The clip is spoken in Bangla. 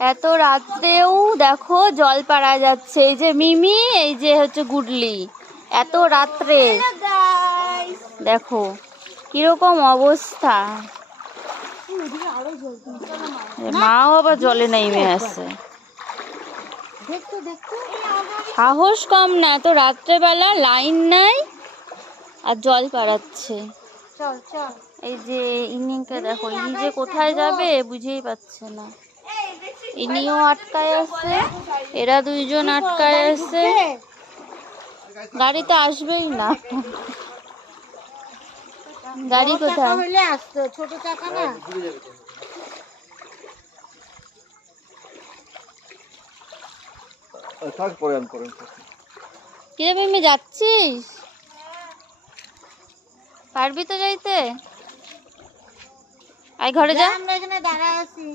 এত রাত্রেও দেখো জল পাড়া যাচ্ছে। এই যে মিমি, এই যে হচ্ছে গুডলি, এত রাত্রে দেখো কিরকম অবস্থা। মাও আবার জলে নেমে আসে, সাহস কম না। এত রাত্রেবেলা লাইন নাই আর জল পাড়াচ্ছে। এই যে ইনিকে দেখো, ইনি যে কোথায় যাবে বুঝেই পাচ্ছে না। ইনিও আটকায় আছে, এরা দুইজন আটকায় আছে, গাড়ি তো আসবেই না। গাড়ি কোথায়? ছোট চাকা না, কিরে মিমি যাচ্ছিস? পারবি তো যাইতে? আয় ঘরে যা, আমরা এখানে দাঁড়ায় আছি।